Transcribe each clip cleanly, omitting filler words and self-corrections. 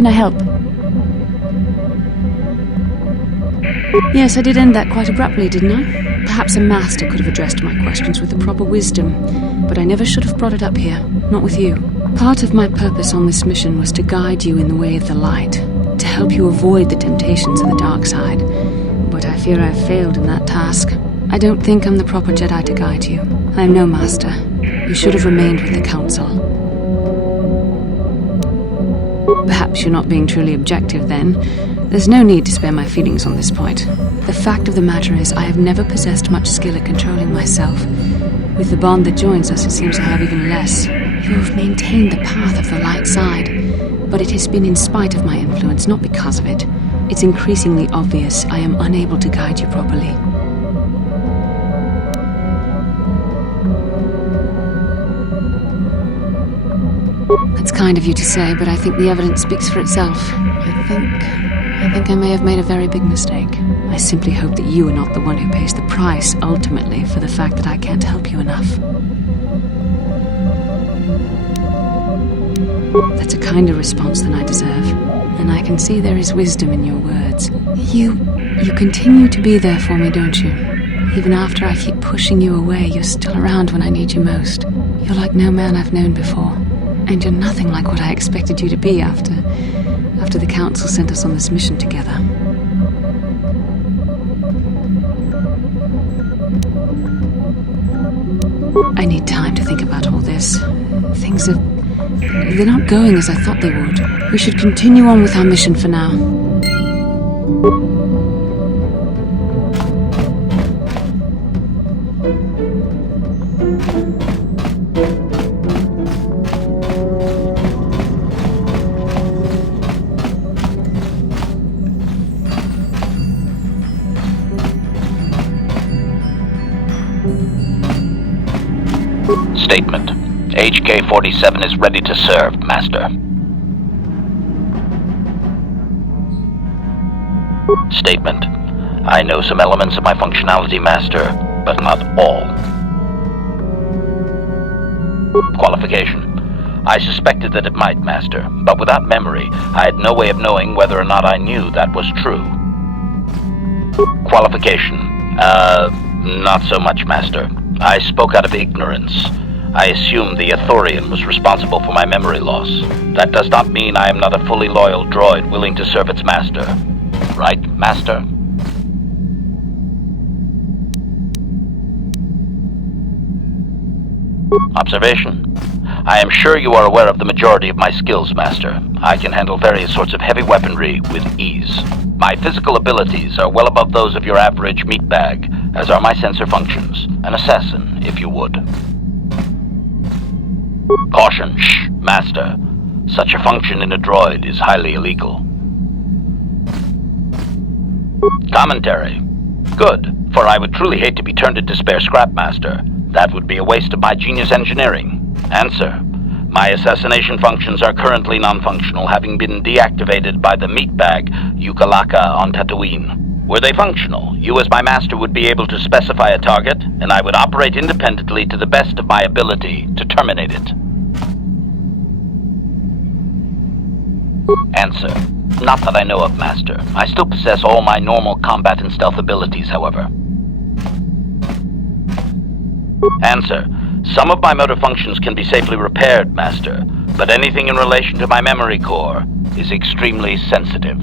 can I help? Yes, I did end that quite abruptly, didn't I? Perhaps a master could have addressed my questions with the proper wisdom, but I never should have brought it up here, not with you. Part of my purpose on this mission was to guide you in the way of the light, to help you avoid the temptations of the dark side, but I fear I've failed in that task. I don't think I'm the proper Jedi to guide you. I am no master. You should have remained with the Council. Perhaps you're not being truly objective then. There's no need to spare my feelings on this point. The fact of the matter is, I have never possessed much skill at controlling myself. With the bond that joins us, it seems I have even less. You have maintained the path of the light side, but it has been in spite of my influence, not because of it. It's increasingly obvious I am unable to guide you properly. That's kind of you to say, but I think the evidence speaks for itself. I think I may have made a very big mistake. I simply hope that you are not the one who pays the price, ultimately, for the fact that I can't help you enough. That's a kinder response than I deserve, and I can see there is wisdom in your words. You continue to be there for me, don't you? Even after I keep pushing you away, you're still around when I need you most. You're like no man I've known before, and you're nothing like what I expected you to be after the Council sent us on this mission together. I need time to think about all this. They're not going as I thought they would. We should continue on with our mission for now. Statement. HK-47 is ready to serve, Master. Statement. I know some elements of my functionality, Master, but not all. Qualification. I suspected that it might, Master, but without memory, I had no way of knowing whether or not I knew that was true. Qualification. Not so much, Master. I spoke out of ignorance. I assumed the Ithorian was responsible for my memory loss. That does not mean I am not a fully loyal droid willing to serve its master. Right, Master? Observation. I am sure you are aware of the majority of my skills, Master. I can handle various sorts of heavy weaponry with ease. My physical abilities are well above those of your average meatbag, as are my sensor functions. An assassin, if you would. Caution, shh, Master. Such a function in a droid is highly illegal. Commentary. Good, for I would truly hate to be turned into spare scrap, Master. That would be a waste of my genius engineering. Answer. My assassination functions are currently non-functional, having been deactivated by the meatbag Yukalaka on Tatooine. Were they functional, you as my master would be able to specify a target, and I would operate independently to the best of my ability to terminate it. Answer. Not that I know of, Master. I still possess all my normal combat and stealth abilities, however. Answer. Some of my motor functions can be safely repaired, Master, but anything in relation to my memory core is extremely sensitive.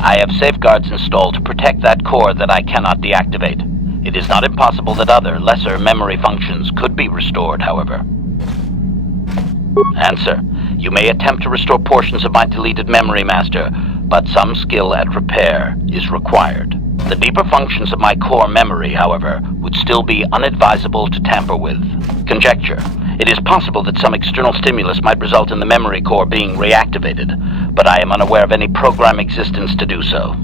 I have safeguards installed to protect that core that I cannot deactivate. It is not impossible that other, lesser memory functions could be restored, however. Answer. You may attempt to restore portions of my deleted memory, Master, but some skill at repair is required. The deeper functions of my core memory, however, would still be unadvisable to tamper with. Conjecture. It is possible that some external stimulus might result in the memory core being reactivated, but I am unaware of any program existence to do so.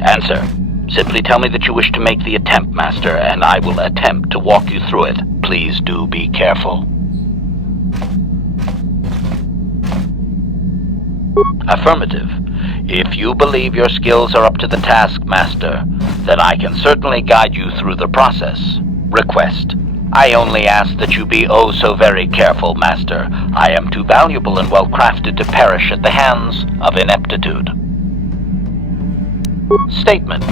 Answer. Simply tell me that you wish to make the attempt, Master, and I will attempt to walk you through it. Please do be careful. Affirmative. If you believe your skills are up to the task, Master, then I can certainly guide you through the process. Request. I only ask that you be oh so very careful, Master. I am too valuable and well-crafted to perish at the hands of ineptitude. Statement.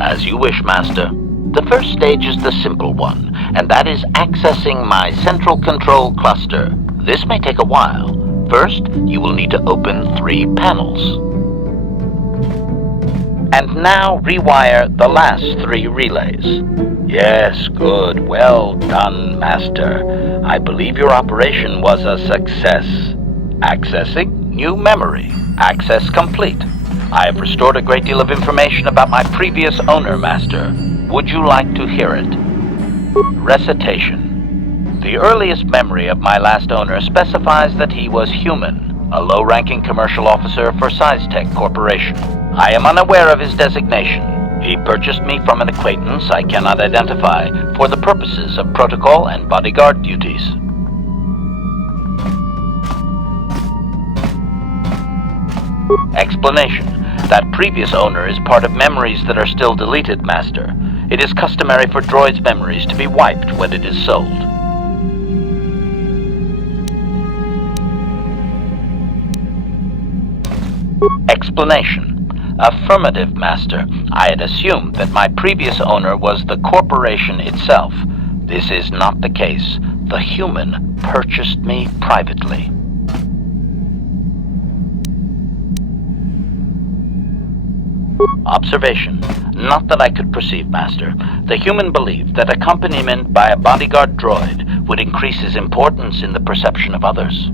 As you wish, Master. The first stage is the simple one, and that is accessing my central control cluster. This may take a while. First, you will need to open 3 panels. And now rewire the last 3 relays. Yes, good. Well done, Master. I believe your operation was a success. Accessing new memory. Access complete. I have restored a great deal of information about my previous owner, Master. Would you like to hear it? Recitation. The earliest memory of my last owner specifies that he was human, a low-ranking commercial officer for SciTech Corporation. I am unaware of his designation. He purchased me from an acquaintance I cannot identify for the purposes of protocol and bodyguard duties. Explanation. That previous owner is part of memories that are still deleted, Master. It is customary for droids' memories to be wiped when it is sold. Explanation. Affirmative, Master. I had assumed that my previous owner was the corporation itself. This is not the case. The human purchased me privately. Observation. Not that I could perceive, Master. The human believed that accompaniment by a bodyguard droid would increase his importance in the perception of others.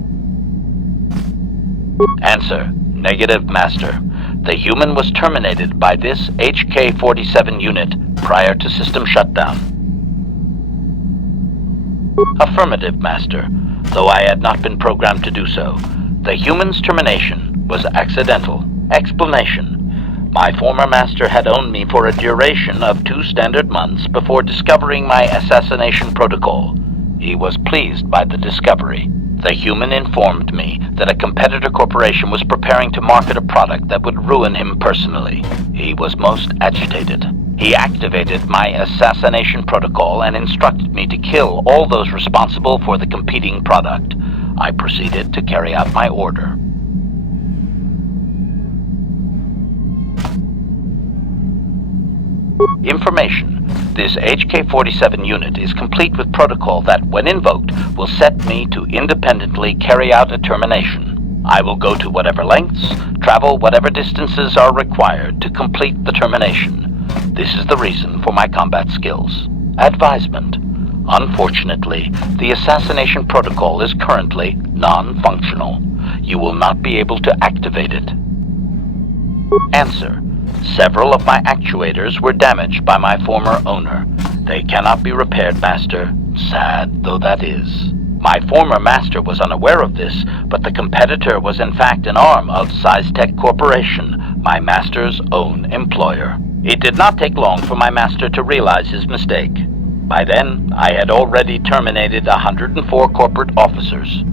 Answer. Negative, Master. The human was terminated by this HK-47 unit prior to system shutdown. Affirmative, Master. Though I had not been programmed to do so, the human's termination was accidental. Explanation. My former master had owned me for a duration of 2 standard months before discovering my assassination protocol. He was pleased by the discovery. The human informed me that a competitor corporation was preparing to market a product that would ruin him personally. He was most agitated. He activated my assassination protocol and instructed me to kill all those responsible for the competing product. I proceeded to carry out my order. Information. This HK-47 unit is complete with protocol that, when invoked, will set me to independently carry out a termination. I will go to whatever lengths, travel whatever distances are required to complete the termination. This is the reason for my combat skills. Advisement. Unfortunately, the assassination protocol is currently non-functional. You will not be able to activate it. Answer. Several of my actuators were damaged by my former owner. They cannot be repaired, Master. Sad though that is. My former master was unaware of this, but the competitor was in fact an arm of SciTech Corporation, my master's own employer. It did not take long for my master to realize his mistake. By then, I had already terminated 104 corporate officers.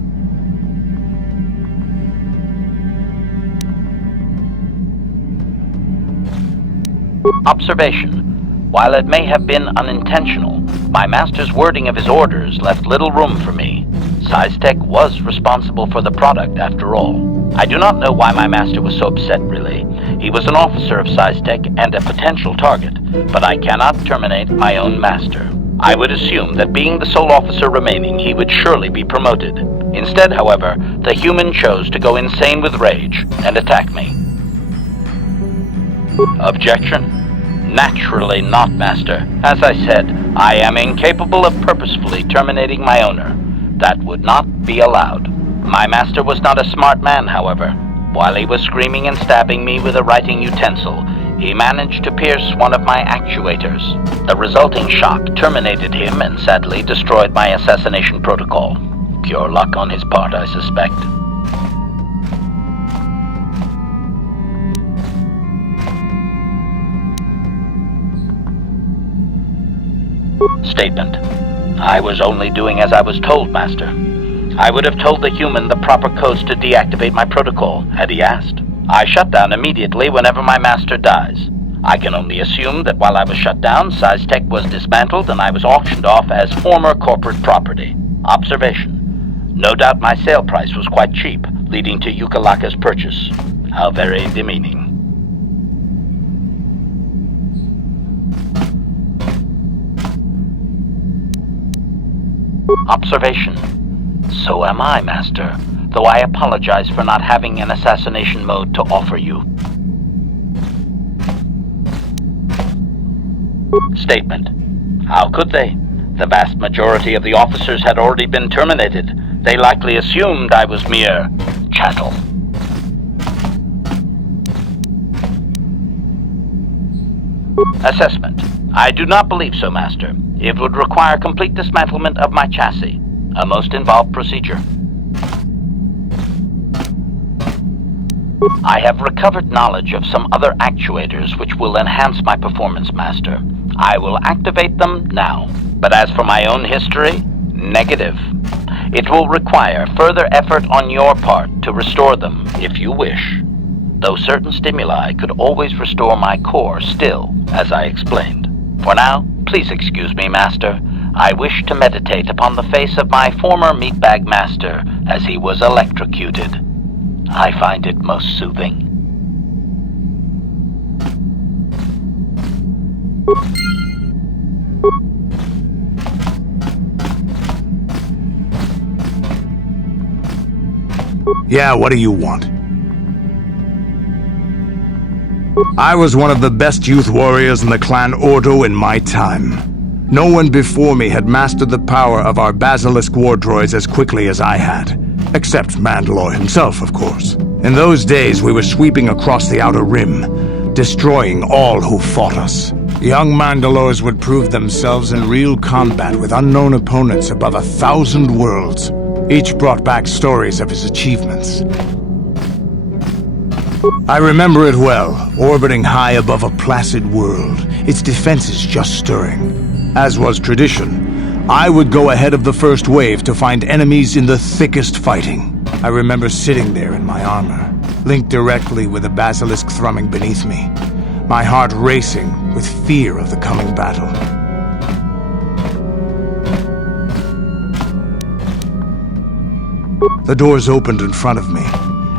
Observation. While it may have been unintentional, my master's wording of his orders left little room for me. SciTech was responsible for the product, after all. I do not know why my master was so upset, really. He was an officer of SciTech and a potential target, but I cannot terminate my own master. I would assume that being the sole officer remaining, he would surely be promoted. Instead, however, the human chose to go insane with rage and attack me. Objection? Naturally not, Master. As I said, I am incapable of purposefully terminating my owner. That would not be allowed. My master was not a smart man, however. While he was screaming and stabbing me with a writing utensil, he managed to pierce one of my actuators. The resulting shock terminated him and sadly destroyed my assassination protocol. Pure luck on his part, I suspect. Statement. I was only doing as I was told, Master. I would have told the human the proper codes to deactivate my protocol, had he asked. I shut down immediately whenever my master dies. I can only assume that while I was shut down, SciTech was dismantled and I was auctioned off as former corporate property. Observation. No doubt my sale price was quite cheap, leading to Yukalaka's purchase. How very demeaning. Observation. So am I, Master, though I apologize for not having an assassination mode to offer you. Statement. How could they? The vast majority of the officers had already been terminated. They likely assumed I was mere chattel. Assessment. I do not believe so, Master. It would require complete dismantlement of my chassis, a most involved procedure. I have recovered knowledge of some other actuators which will enhance my performance, Master. I will activate them now. But as for my own history, negative. It will require further effort on your part to restore them, if you wish. Though certain stimuli could always restore my core still, as I explained. For now, please excuse me, Master. I wish to meditate upon the face of my former meatbag master as he was electrocuted. I find it most soothing. Yeah, what do you want? I was one of the best youth warriors in the clan Ordo in my time. No one before me had mastered the power of our basilisk war droids as quickly as I had. Except Mandalore himself, of course. In those days, we were sweeping across the Outer Rim, destroying all who fought us. Young Mandalores would prove themselves in real combat with unknown opponents above 1,000 worlds. Each brought back stories of his achievements. I remember it well, orbiting high above a placid world, its defenses just stirring. As was tradition, I would go ahead of the first wave to find enemies in the thickest fighting. I remember sitting there in my armor, linked directly with the basilisk thrumming beneath me, my heart racing with fear of the coming battle. The doors opened in front of me,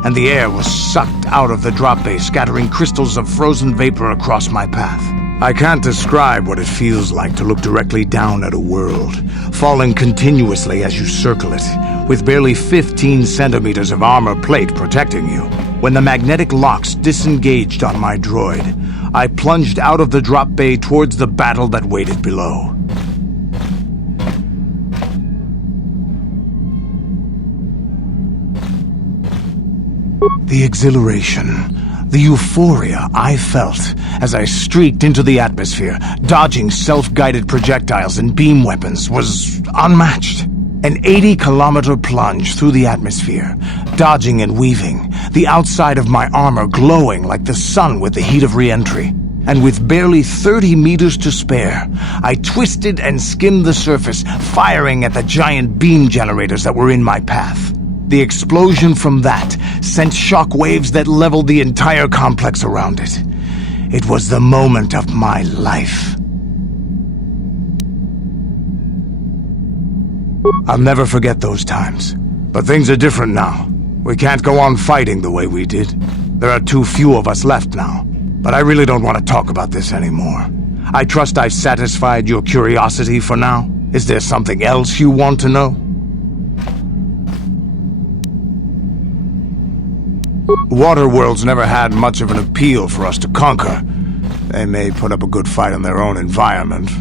and the air was sucked out of the drop bay, scattering crystals of frozen vapor across my path. I can't describe what it feels like to look directly down at a world, falling continuously as you circle it, with barely 15 centimeters of armor plate protecting you. When the magnetic locks disengaged on my droid, I plunged out of the drop bay towards the battle that waited below. The exhilaration, the euphoria I felt as I streaked into the atmosphere, dodging self-guided projectiles and beam weapons, was unmatched. An 80-kilometer plunge through the atmosphere, dodging and weaving, the outside of my armor glowing like the sun with the heat of re-entry. And with barely 30 meters to spare, I twisted and skimmed the surface, firing at the giant beam generators that were in my path. The explosion from that sent shock waves that leveled the entire complex around it. It was the moment of my life. I'll never forget those times. But things are different now. We can't go on fighting the way we did. There are too few of us left now. But I really don't want to talk about this anymore. I trust I've satisfied your curiosity for now. Is there something else you want to know? Waterworlds never had much of an appeal for us to conquer. They may put up a good fight in their own environment.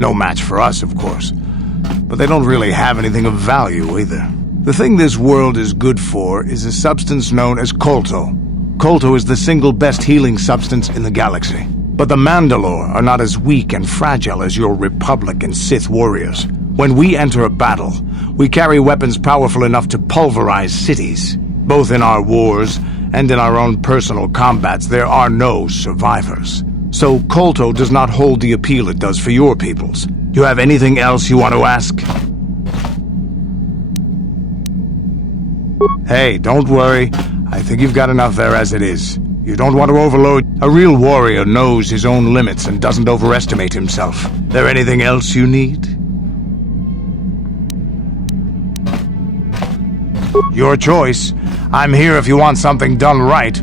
No match for us, of course. But they don't really have anything of value either. The thing this world is good for is a substance known as Kolto. Kolto is the single best healing substance in the galaxy. But the Mandalore are not as weak and fragile as your Republic and Sith warriors. When we enter a battle, we carry weapons powerful enough to pulverize cities. Both in our wars and in our own personal combats, there are no survivors. So Kolto does not hold the appeal it does for your peoples. You have anything else you want to ask? Hey, don't worry. I think you've got enough there as it is. You don't want to overload. A real warrior knows his own limits and doesn't overestimate himself. There anything else you need? Your choice. I'm here if you want something done right.